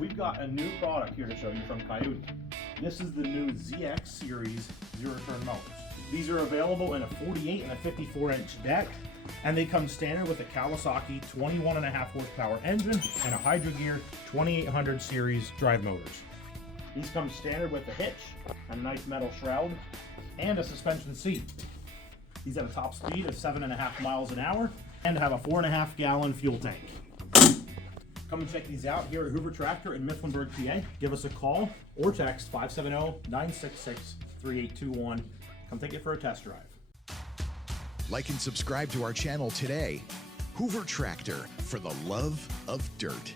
We've got a new product here to show you from Kioti. This is the new ZX Series zero-turn mowers. These are available in a 48 and a 54-inch deck, and they come standard with a Kawasaki 21.5 horsepower engine and a Hydro Gear 2800 series drive motors. These come standard with a hitch, a nice metal shroud, and a suspension seat. These have a top speed of 7.5 miles an hour and have a 4.5 gallon fuel tank. Come and check these out here at Hoover Tractor in Mifflinburg, PA. Give us a call or text 570-966-3821. Come take it for a test drive. Like and subscribe to our channel today. Hoover Tractor, for the love of dirt.